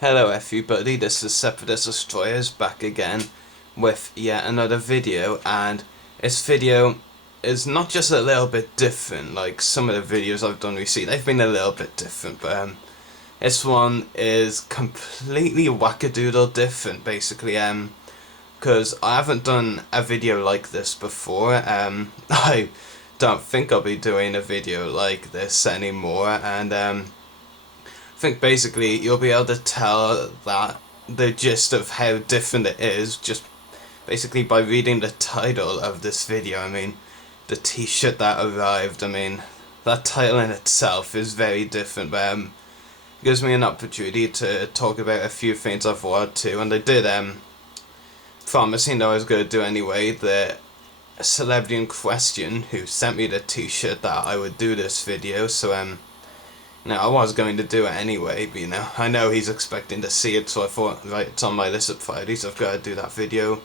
Hello everybody, this is Separatist Destroyers back again with yet another video, and this video is not just a little bit different like some of the videos I've done recently. They've been a little bit different, but this one is completely wackadoodle different basically, because I haven't done a video like this before. I don't think I'll be doing a video like this anymore, and I think basically you'll be able to tell that the gist of how different it is just basically by reading the title of this video. I mean, the t-shirt that arrived, I mean, that title in itself is very different, but gives me an opportunity to talk about a few things I've wanted to, and I did promising that I was going to do anyway. The celebrity in question who sent me the t-shirt that I would do this video, so now, I was going to do it anyway, but I know he's expecting to see it, so I thought, right, it's on my list of priorities, I've got to do that video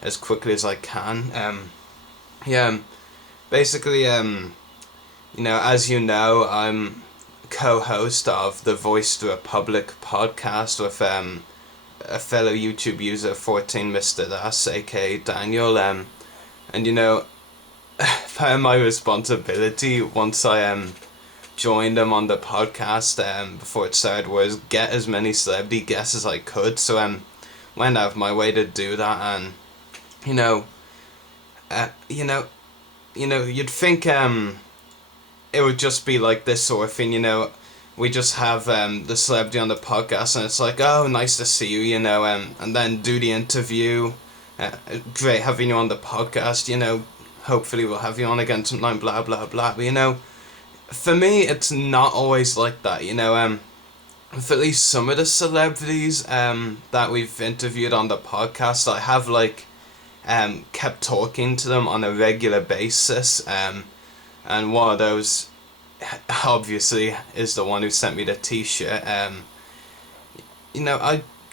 as quickly as I can. Basically, as you know, I'm co-host of the Voice to Republic podcast with a fellow YouTube user, 14 Mr. Das, aka Daniel, and part of my responsibility once I joined him on the podcast before it started was get as many celebrity guests as I could, so went out of my way to do that. And you'd think it would just be like this sort of thing. We just have the celebrity on the podcast and it's like, oh, nice to see you, and then do the interview. Great having you on the podcast, hopefully we'll have you on again sometime, blah blah blah. But for me, it's not always like that, with at least some of the celebrities that we've interviewed on the podcast, I have kept talking to them on a regular basis, and one of those obviously is the one who sent me the t-shirt. I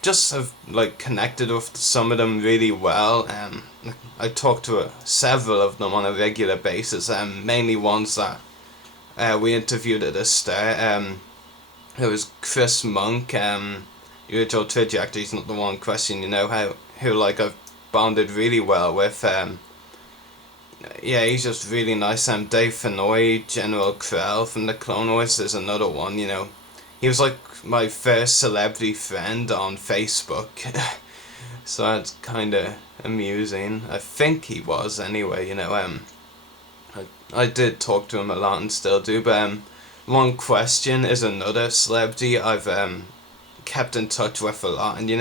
just have connected with some of them really well. I talk to several of them on a regular basis, mainly ones that we interviewed at the start. It was Chris Monk, original Twitch actor. He's not the one question, who I've bonded really well with. He's just really nice. Dave Fennoy, General Krell from the Clone Wars is another one. He was my first celebrity friend on Facebook, so that's kind of amusing. I think he was anyway. I did talk to him a lot and still do, but One Question is another celebrity I've kept in touch with a lot, and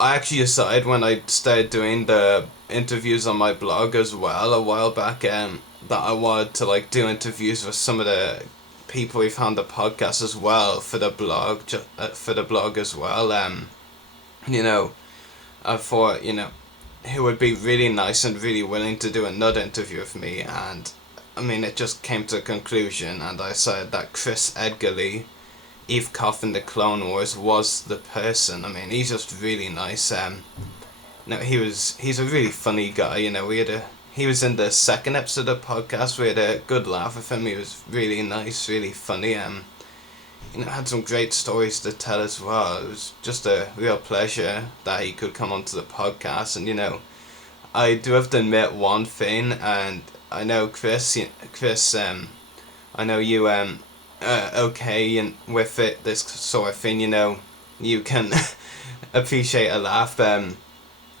I actually decided when I started doing the interviews on my blog as well a while back, that I wanted to do interviews with some of the people we've had on the podcast as well for the blog as well. I thought who would be really nice and really willing to do another interview with me, and it just came to a conclusion, and I said that Chris Edgerly, Eve Coffin, the Clone Wars, was the person. He's just really nice. He's a really funny guy. He was in the second episode of the podcast. We had a good laugh with him. He was really nice, really funny. Had some great stories to tell as well. It was just a real pleasure that he could come onto the podcast. And I do have to admit one thing, and I know Chris, I know you okay and with it, this sort of thing. You can appreciate a laugh.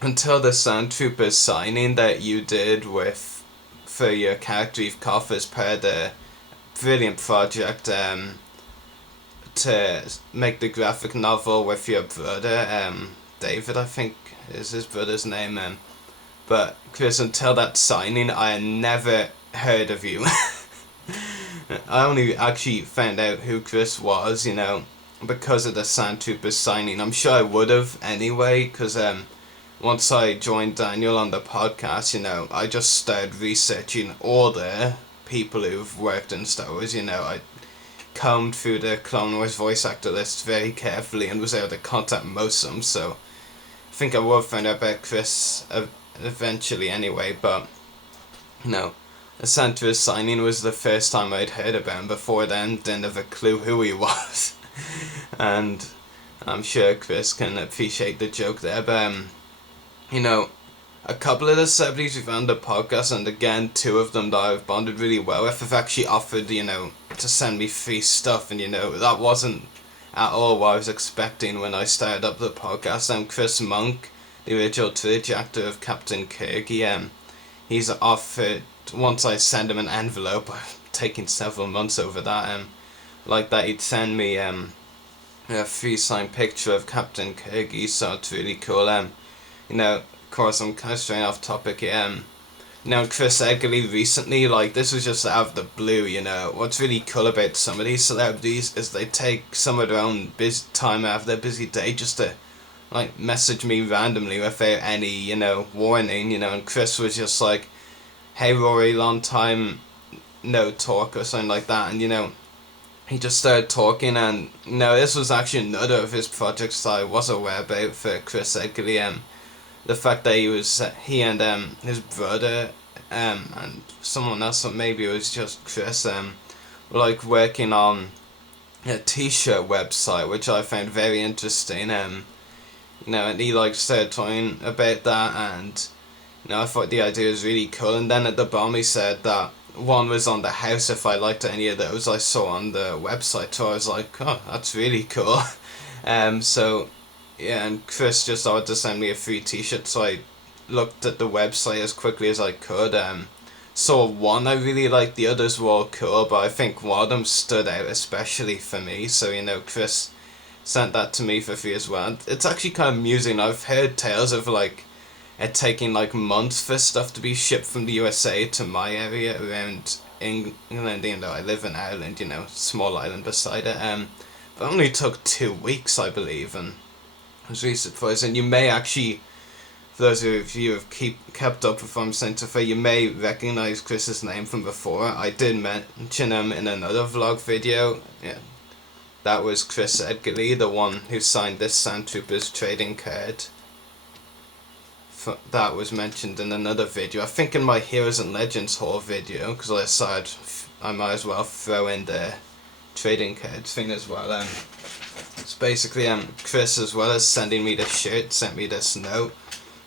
Until the Sand Troopers signing that you did for your character Eve Koff as part of the brilliant project to make the graphic novel with your brother, David, I think is his brother's name. But Chris, until that signing, I had never heard of you. I only actually found out who Chris was, because of the Sand Troopers signing. I'm sure I would have anyway, because once I joined Daniel on the podcast, I just started researching all the people who've worked in Star Wars. I combed through the Clone Wars voice actor list very carefully and was able to contact most of them, so I think I would have found out about Chris eventually anyway. But the Sand Troopers signing was the first time I'd heard about him. Before then, didn't have a clue who he was. And I'm sure Chris can appreciate the joke there, but you know, a couple of the celebrities we've on the podcast, and again, two of them that I've bonded really well with, have actually offered, to send me free stuff, and that wasn't at all what I was expecting when I started up the podcast. Chris Monk, the original Twitch actor of Captain Kirk, he's offered, once I send him an envelope, taking several months over that, like that he'd send me a free signed picture of Captain Kirk, so it's really cool. Of course, I'm kind of straying off topic here. Chris Eggerly recently, this was just out of the blue, what's really cool about some of these celebrities is they take some of their own busy time out of their busy day just to, message me randomly without any, warning, and Chris was just like, hey Rory, long time no talk, or something like that, and, he just started talking, and, this was actually another of his projects that I was aware about for Chris Eggerly, the fact that he and his brother and someone else, or maybe it was just Chris, were working on a t-shirt website, which I found very interesting. And he started talking about that, and I thought the idea was really cool. And then at the bottom he said that one was on the house if I liked any of those I saw on the website. So I was like, oh, that's really cool. So yeah, and Chris just offered to send me a free t-shirt, so I looked at the website as quickly as I could. Saw one I really liked, the others were all cool, but I think one of them stood out especially for me, so Chris sent that to me for free as well. And it's actually kind of amusing. I've heard tales of it taking months for stuff to be shipped from the USA to my area around England. I live in Ireland, small island beside it. But it only took 2 weeks, I believe, and I was really surprised. And you may actually, for those of you who have kept up with Farm Centre, you may recognise Chris's name from before. I did mention him in another vlog video. Yeah, that was Chris Edgerly, the one who signed this Sand Troopers trading card. That was mentioned in another video. I think in my Heroes and Legends haul video, because I decided I might as well throw in the trading card thing as well. It's basically Chris, as well as sending me this shirt, sent me this note.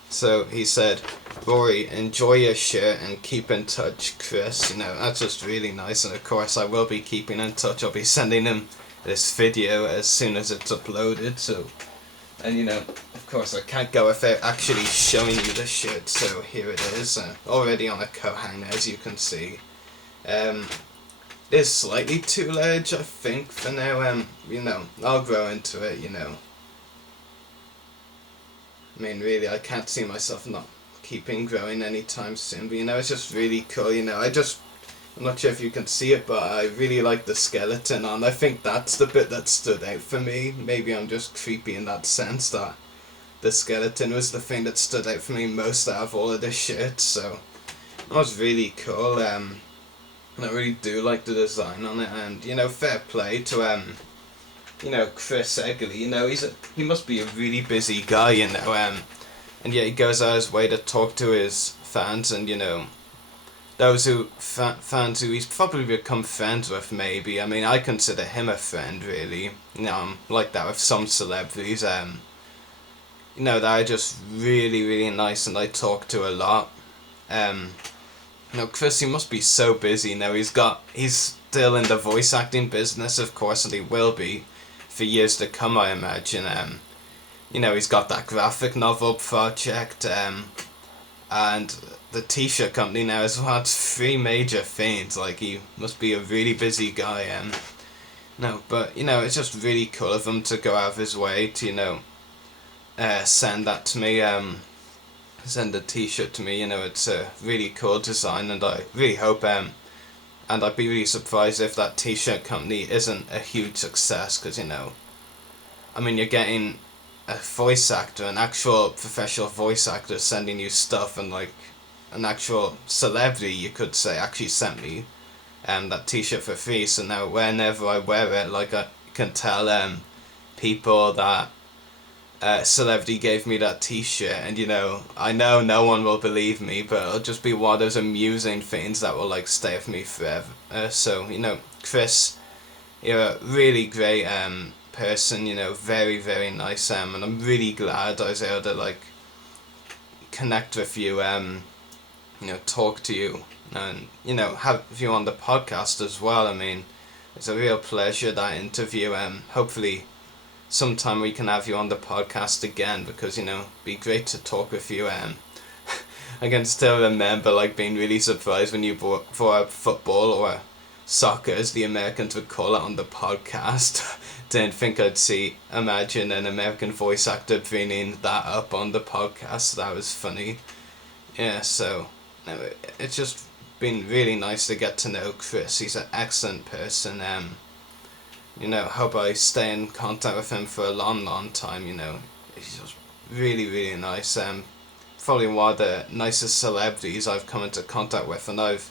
So he said, Rory, enjoy your shirt and keep in touch, Chris. That's just really nice, and of course I will be keeping in touch. I'll be sending him this video as soon as it's uploaded. So, and of course I can't go without actually showing you the shirt, so here it is, already on a coat hanger, as you can see. It's slightly too large, I think, for now. I'll grow into it, I mean, really, I can't see myself not keeping growing anytime soon, but, it's just really cool, I'm not sure if you can see it, but I really like the skeleton on. I think that's the bit that stood out for me. Maybe I'm just creepy in that sense, that the skeleton was the thing that stood out for me most out of all of the shirts, so that was really cool. I really do like the design on it, and fair play to Chris Eggerly. He must be a really busy guy, and yeah, he goes out his way to talk to his fans, and those fans who he's probably become friends with. Maybe, I mean, I consider him a friend, really. I'm like that with some celebrities, that are just really, really nice, and I talk to a lot. Chris, he must be so busy now. He's still in the voice acting business, of course, and he will be for years to come, I imagine. He's got that graphic novel project, and the t-shirt company now as well. It's 3 major things. He must be a really busy guy. But it's just really cool of him to go out of his way to send that to me. Send a t-shirt to me. It's a really cool design, and I really hope and I'd be really surprised if that t-shirt company isn't a huge success, because I mean, you're getting a voice actor, an actual professional voice actor, sending you stuff, and an actual celebrity, you could say, actually sent me that t-shirt for free. So now whenever I wear it, I can tell people that celebrity gave me that t-shirt, and I know no one will believe me, but it'll just be one of those amusing things that will stay with me forever. So Chris, you're a really great person, you know, very, very nice, and I'm really glad I was able to, like, connect with you, you know, talk to you, and, you know, have you on the podcast as well. I mean, it's a real pleasure, that interview. Hopefully sometime we can have you on the podcast again, because, you know, it'd be great to talk with you. I can still remember, like, being really surprised when you brought up football, or soccer as the Americans would call it, on the podcast. Didn't think I'd imagine an American voice actor bringing that up on the podcast. That was funny. Yeah, so it's just been really nice to get to know Chris. He's an excellent person. You know, hope I stay in contact with him for a long, long time. You know, he's just really, really nice. Probably one of the nicest celebrities I've come into contact with, and I've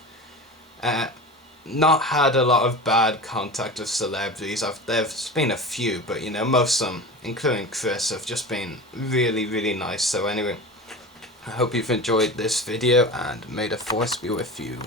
not had a lot of bad contact with celebrities. There's been a few, but, you know, most of them, including Chris, have just been really, really nice. So anyway, I hope you've enjoyed this video, and may the force be with you.